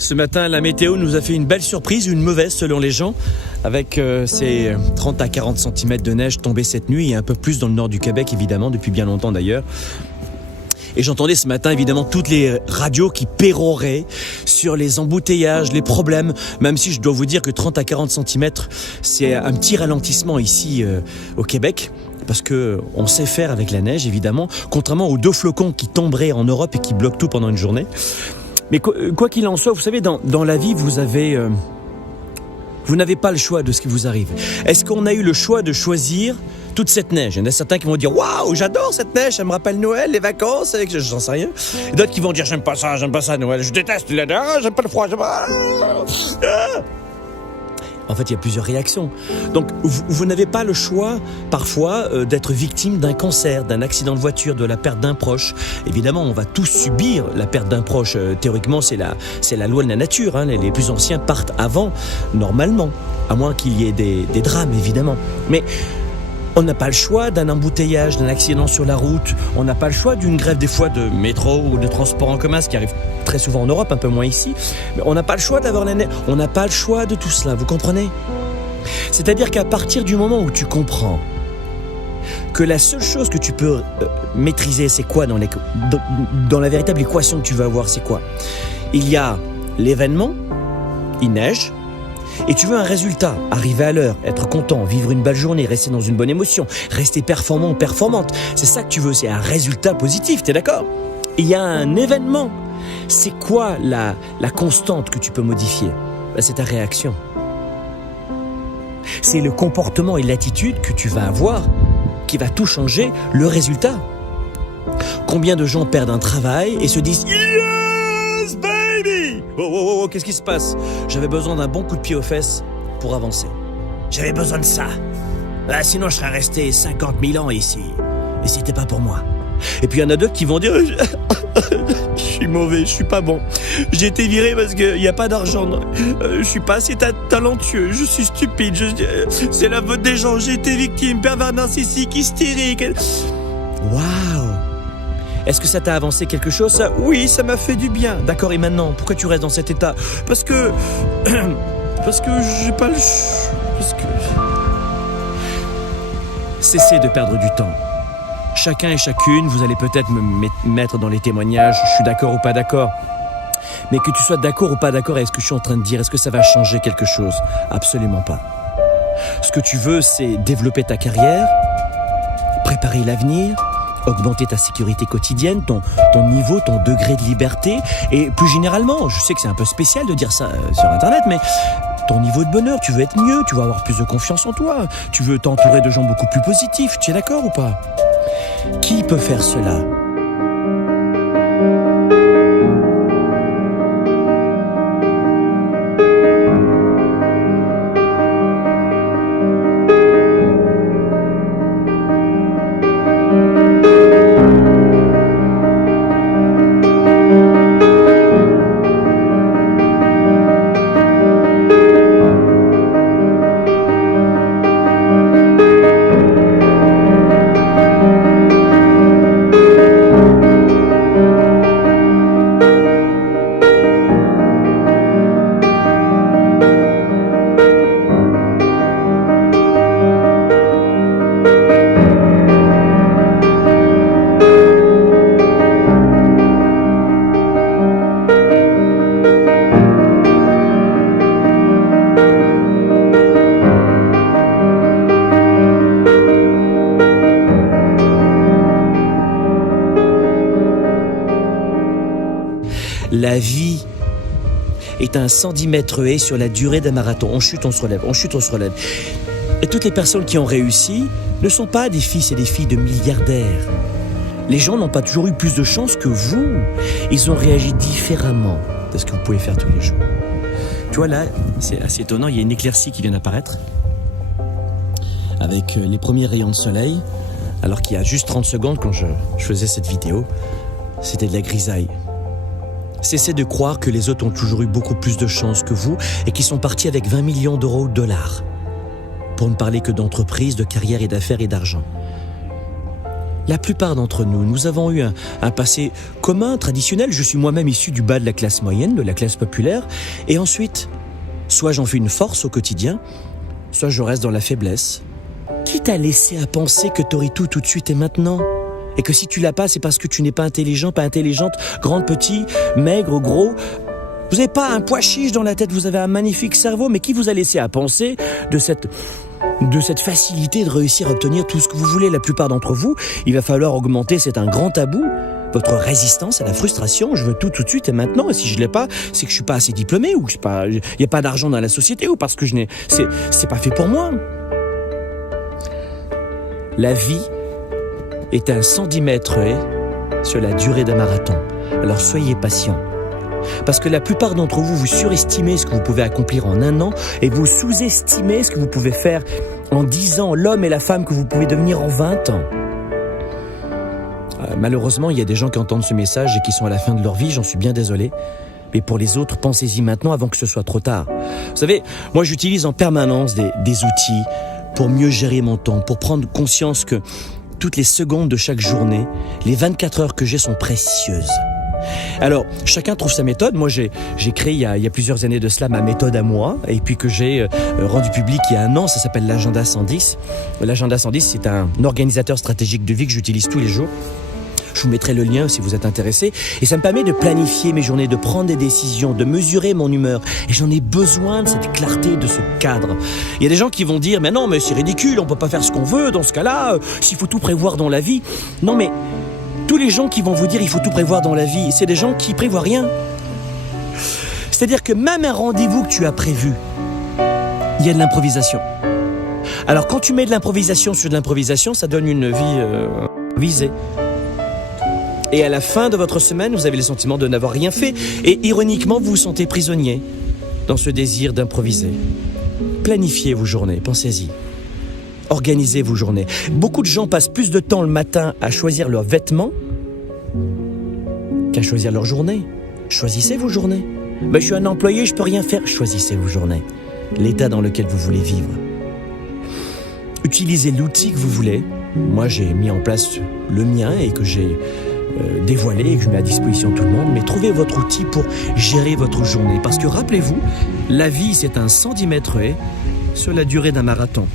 Ce matin, la météo nous a fait une belle surprise, une mauvaise selon les gens, avec ces 30 à 40 cm de neige tombés cette nuit et un peu plus dans le nord du Québec, évidemment, depuis bien longtemps d'ailleurs. Et j'entendais ce matin, évidemment, toutes les radios qui péroraient sur les embouteillages, les problèmes, même si je dois vous dire que 30 à 40 cm, c'est un petit ralentissement ici au Québec. Parce que on sait faire avec la neige, évidemment, contrairement aux 2 flocons qui tomberaient en Europe et qui bloquent tout pendant une journée. Mais quoi qu'il en soit, vous savez, dans la vie, vous n'avez pas le choix de ce qui vous arrive. Est-ce qu'on a eu le choix de choisir toute cette neige? Il y en a certains qui vont dire « Waouh, j'adore cette neige, ça me rappelle Noël, les vacances, j'en sais rien. » Et d'autres qui vont dire « J'aime pas ça, Noël, je déteste la neige, j'aime pas le froid, j'aime pas... » En fait, il y a plusieurs réactions. Donc, vous n'avez pas le choix, parfois, d'être victime d'un cancer, d'un accident de voiture, de la perte d'un proche. Évidemment, on va tous subir la perte d'un proche. Théoriquement, c'est la loi de la nature. Hein. Les plus anciens partent avant, normalement. À moins qu'il y ait des drames, évidemment. Mais on n'a pas le choix d'un embouteillage, d'un accident sur la route. On n'a pas le choix d'une grève, des fois, de métro ou de transport en commun, ce qui arrive très souvent en Europe, un peu moins ici. Mais on n'a pas le choix d'avoir la neige. On n'a pas le choix de tout cela, vous comprenez? C'est-à-dire qu'à partir du moment où tu comprends que la seule chose que tu peux maîtriser, c'est quoi dans la véritable équation que tu vas avoir, c'est quoi? Il y a l'événement, il neige, et tu veux un résultat, arriver à l'heure, être content, vivre une belle journée, rester dans une bonne émotion, rester performant ou performante. C'est ça que tu veux, c'est un résultat positif, t'es d'accord? Il y a un événement. C'est quoi la constante que tu peux modifier? C'est ta réaction. C'est le comportement et l'attitude que tu vas avoir qui va tout changer, le résultat. Combien de gens perdent un travail et se disent « Yes, baby !» Oh, qu'est-ce qui se passe? J'avais besoin d'un bon coup de pied aux fesses pour avancer. J'avais besoin de ça. Sinon, je serais resté 50 000 ans ici. Et c'était pas pour moi. Et puis il y en a d'autres qui vont dire je suis mauvais, je suis pas bon. J'ai été viré parce qu'il n'y a pas d'argent. Je suis pas assez talentueux, je suis stupide. C'est la faute des gens, j'ai été victime, pervers narcissique, hystérique. Waouh! Est-ce que ça t'a avancé quelque chose, ça? Oui, ça m'a fait du bien. D'accord, et maintenant, pourquoi tu restes dans cet état? Parce que j'ai pas le... Parce que... Cessez de perdre du temps. Chacun et chacune, vous allez peut-être me mettre dans les témoignages, je suis d'accord ou pas d'accord. Mais que tu sois d'accord ou pas d'accord avec ce que je suis en train de dire, est-ce que ça va changer quelque chose? Absolument pas. Ce que tu veux, c'est développer ta carrière, préparer l'avenir, augmenter ta sécurité quotidienne, ton niveau, ton degré de liberté. Et plus généralement, je sais que c'est un peu spécial de dire ça sur Internet, mais ton niveau de bonheur, tu veux être mieux, tu veux avoir plus de confiance en toi, tu veux t'entourer de gens beaucoup plus positifs, tu es d'accord ou pas? Qui peut faire cela? La vie est un 110 mètres haie sur la durée d'un marathon. On chute, on se relève, on chute, on se relève. Et toutes les personnes qui ont réussi ne sont pas des fils et des filles de milliardaires. Les gens n'ont pas toujours eu plus de chance que vous. Ils ont réagi différemment de ce que vous pouvez faire tous les jours. Tu vois là, c'est assez étonnant, il y a une éclaircie qui vient d'apparaître avec les premiers rayons de soleil, alors qu'il y a juste 30 secondes quand je faisais cette vidéo, c'était de la grisaille. Cessez de croire que les autres ont toujours eu beaucoup plus de chance que vous et qu'ils sont partis avec 20 millions d'euros ou de dollars. Pour ne parler que d'entreprise, de carrière et d'affaires et d'argent. La plupart d'entre nous, nous avons eu un passé commun, traditionnel. Je suis moi-même issu du bas de la classe moyenne, de la classe populaire. Et ensuite, soit j'en fais une force au quotidien, soit je reste dans la faiblesse. Qui t'a laissé à penser que t'aurais tout de suite et maintenant ? Et que si tu l'as pas, c'est parce que tu n'es pas intelligent, pas intelligente, grande, petit, maigre, gros. Vous n'avez pas un pois chiche dans la tête, vous avez un magnifique cerveau, mais qui vous a laissé à penser de cette facilité de réussir à obtenir tout ce que vous voulez? La plupart d'entre vous, il va falloir augmenter, c'est un grand tabou, votre résistance à la frustration. Je veux tout de suite et maintenant, et si je l'ai pas, c'est que je suis pas assez diplômé, ou il y a pas d'argent dans la société, ou parce que c'est pas fait pour moi. La vie est un 110 mètres sur la durée d'un marathon. Alors soyez patients. Parce que la plupart d'entre vous, vous surestimez ce que vous pouvez accomplir en 1 an et vous sous-estimez ce que vous pouvez faire en 10 ans, l'homme et la femme que vous pouvez devenir en 20 ans. Malheureusement, il y a des gens qui entendent ce message et qui sont à la fin de leur vie, j'en suis bien désolé. Mais pour les autres, pensez-y maintenant avant que ce soit trop tard. Vous savez, moi j'utilise en permanence des outils pour mieux gérer mon temps, pour prendre conscience que toutes les secondes de chaque journée, les 24 heures que j'ai sont précieuses. Alors, chacun trouve sa méthode. Moi, j'ai créé il y a plusieurs années de cela ma méthode à moi, et puis que j'ai rendu public il y a 1 an. Ça s'appelle l'Agenda 110. L'Agenda 110, c'est un organisateur stratégique de vie que j'utilise tous les jours. Je vous mettrai le lien si vous êtes intéressé. Et ça me permet de planifier mes journées, de prendre des décisions, de mesurer mon humeur. Et j'en ai besoin de cette clarté, de ce cadre. Il y a des gens qui vont dire « Mais non, mais c'est ridicule, on peut pas faire ce qu'on veut dans ce cas-là, s'il faut tout prévoir dans la vie. » Non, mais tous les gens qui vont vous dire « Il faut tout prévoir dans la vie », c'est des gens qui prévoient rien. C'est-à-dire que même un rendez-vous que tu as prévu, il y a de l'improvisation. Alors quand tu mets de l'improvisation sur de l'improvisation, ça donne une vie visée. Et à la fin de votre semaine, vous avez le sentiment de n'avoir rien fait. Et ironiquement, vous vous sentez prisonnier dans ce désir d'improviser. Planifiez vos journées, pensez-y. Organisez vos journées. Beaucoup de gens passent plus de temps le matin à choisir leurs vêtements qu'à choisir leur journée. Choisissez vos journées. Je suis un employé, je peux rien faire. Choisissez vos journées. L'état dans lequel vous voulez vivre. Utilisez l'outil que vous voulez. Moi, j'ai mis en place le mien et que j'ai dévoilé et que je mets à disposition de tout le monde, mais trouvez votre outil pour gérer votre journée. Parce que rappelez-vous, la vie c'est un 110 mètres sur la durée d'un marathon.